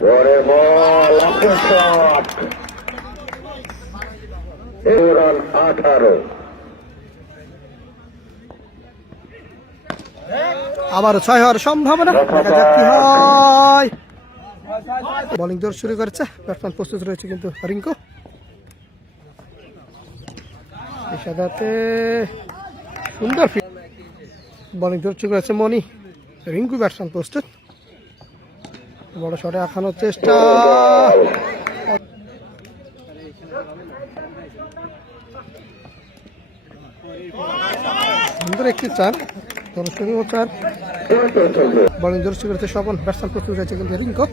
পরে বল শট 18। আবার 6 হওয়ার সম্ভাবনা, দেখা যাক কি হয়। বোলিং জোর শুরু করেছে, ব্যাটসম্যান প্রস্তুত রয়েছে কিন্তু রিঙ্কু। সাদাতে সুন্দর বোলিং জোর শুরু করেছে মনি, রিঙ্কু ব্যাটসম্যান প্রস্তুত। বড় শটে আঁকানোর চেষ্টা, সুন্দর একটি চার, চার। বোলিং জোর শুরু করেছে স্বপন, ব্যাটসম্যান প্রস্তুত রয়েছে কিন্তু রিঙ্কু।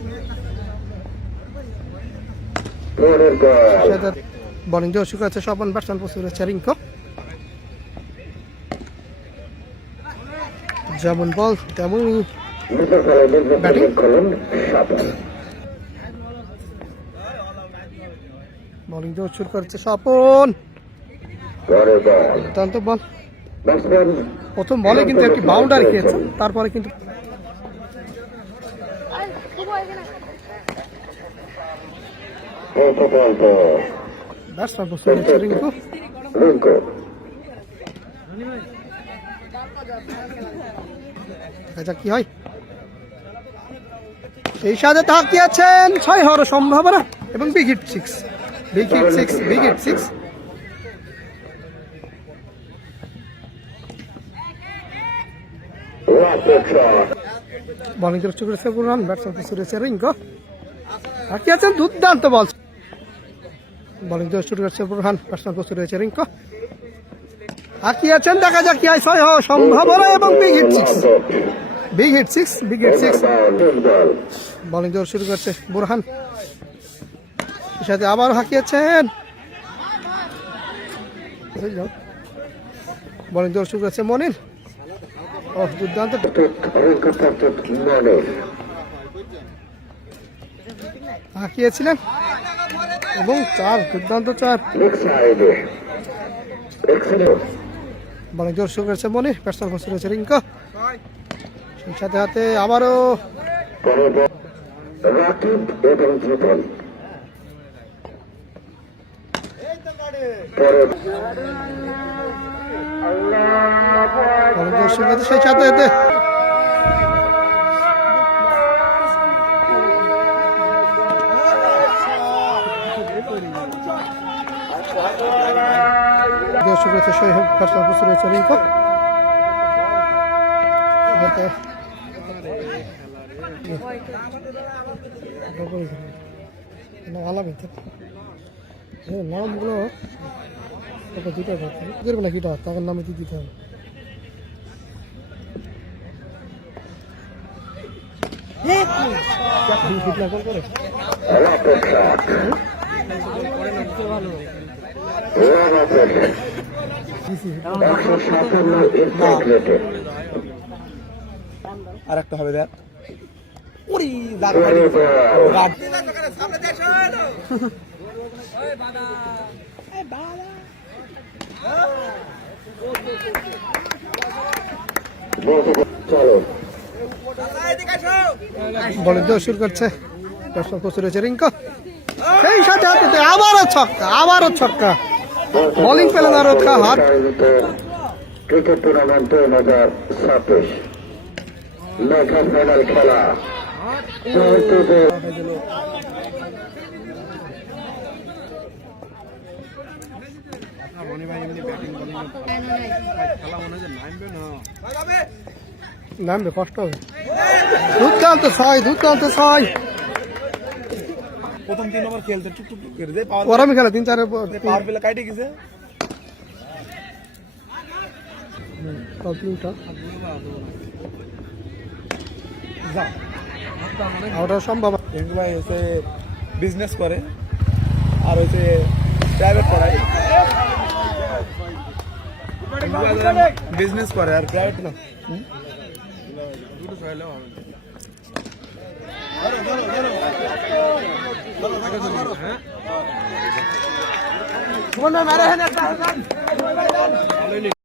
বোলিং জোর শুরু করেছে স্বপন, ব্যাটসম্যান প্রস্তুত রয়েছে রিঙ্কু। যেমন বল তেমনই ব্যাটিং। বোলিং জোর শুরু করেছে স্বপন, দুর্দান্ত বল। প্রথম বলে কিন্তু একটি বাউন্ডারি খেয়েছে, তারপরে কিন্তু ব্যাটসম্যান প্রস্তুত রয়েছে রিঙ্কু। দেখা যাক কি হয়। সেই সাথে তাকিয়েছেন 6 হওয়ার সম্ভাবনা এবং big hit 6, big hit 6, big hit 6। Bowling শুরু করেছে বুরহান, ব্যাটসম্যান প্রস্তুত রয়েছে রিঙ্কু। তাকিয়েছেন, দুর্দান্ত বল। বোলিং শুরু করেছে বুরহান, ব্যাটসম্যান প্রস্তুত রয়েছে রিঙ্কু। তাকিয়েছেন, দেখা যাক কি হয়। 6 হওয়ার সম্ভাবনা এবং big hit 6, big hit 6, big hit 6। Bowling শুরু করছে বুরহান, সাথে আবার হাঁকিয়েছেন। বোলিং শুরু করছে মনির, দুর্দান্ত হাঁকিয়েছিলেন এবং 4, দুর্দান্ত 4। বোলিং শুরু করেছে মনির, ব্যাটসম্যান প্রস্তুত রয়েছে রিঙ্কু। সেই সাথে হাতে আবারও সেই সাথে হাতে শুরু করেছে শহীদ, ব্যাটসম্যান প্রস্তুত রয়েছে রিঙ্কু। নামগুলো দিতে হবে না, কিটা তাদের নামে দিতে হবে। আর একটা হবে দেখ, বোলিং শুরু করছে, ব্যাটসম্যান প্রস্তুত রয়েছে রিঙ্কু। সেই সাথে হাতে আবারও ছক্কা, আবারও ছক্কা। বোলিং পেলেন আর হাত। ক্রিকেট টুর্নামেন্ট 2026 মেগা ফাইনাল খেলা। নামবে, কষ্ট হবে। দুর্দান্ত 6, দুর্দান্ত 6। প্রথম 3 ওভার খেলতে টুকটুক করে দেয়, ওরামি খেলা 3-4 পাওয়ার প্লে কাটে গেছে। ওটা সম্ভব। রিঙ্কু ভাই হচ্ছে বিজনেস করে আর হচ্ছে প্রাইভেট পড়ায়। বিজনেস করে আর প্রাইভেট না। মেরে